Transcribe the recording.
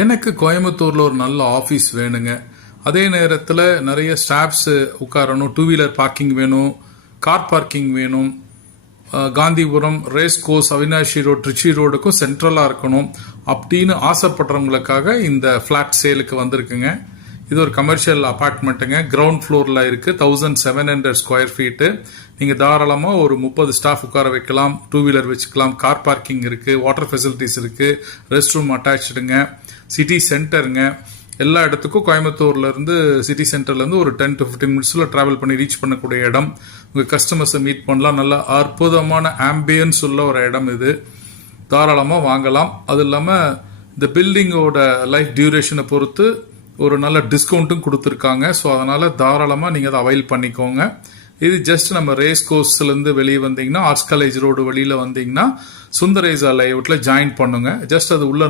எனக்கு கோயம்புத்தூரில் ஒரு நல்ல ஆஃபீஸ் வேணுங்க. அதே நேரத்தில் நிறைய ஸ்டாஃப்ஸு உட்காரணும், டூ வீலர் பார்க்கிங் வேணும், கார் பார்க்கிங் வேணும். Gandhipuram, race course, Avinashi road, Trichy ரோடுக்கும் சென்ட்ரலாக இருக்கணும் அப்படின்னு ஆசைப்படுறவங்களுக்காக இந்த ஃப்ளாட் சேலுக்கு வந்திருக்குங்க. இது ஒரு கமர்ஷியல் அபார்ட்மெண்ட்டுங்க. கிரவுண்ட் ஃப்ளோரில் இருக்குது, 1700 ஸ்கொயர் ஃபீட்டு. நீங்கள் தாராளமாக ஒரு 30 ஸ்டாஃப் உட்கார வைக்கலாம், டூ வீலர் வச்சுக்கலாம், கார் பார்க்கிங் இருக்குது, வாட்டர் ஃபெசிலிட்டிஸ் இருக்குது, ரெஸ்ட் ரூம் அட்டாச்சுடுங்க, சிட்டி சென்டருங்க. எல்லா இடத்துக்கும் கோயம்புத்தூர்லேருந்து, சிட்டி சென்டர்லேருந்து ஒரு 10 to 15 மினிட்ஸில் ட்ராவல் பண்ணி ரீச் பண்ணக்கூடிய இடம். உங்கள் கஸ்டமர்ஸை மீட் பண்ணலாம். நல்ல அற்புதமான ஆம்பியன்ஸ் உள்ள ஒரு இடம் இது. தாராளமாக வாங்கலாம். அது இல்லாமல் இந்த பில்டிங்கோட லைஃப் டியூரேஷனை பொறுத்து ஒரு நல்ல டிஸ்கவுண்ட்டும் கொடுத்துருக்காங்க. ஸோ அதனால் தாராளமாக நீங்கள் அதை அவைல் பண்ணிக்கோங்க. இது ஜஸ்ட் நம்ம ரேஸ் கோர்ஸ்லேருந்து வெளியே வந்தீங்கன்னா, ஆர்ட்ஸ் காலேஜ் ரோடு வெளியில் வந்தீங்கன்னா சுந்தரேசா லேஅவுட்டில் ஜாயின் பண்ணுங்க. ஜஸ்ட் அது உள்ள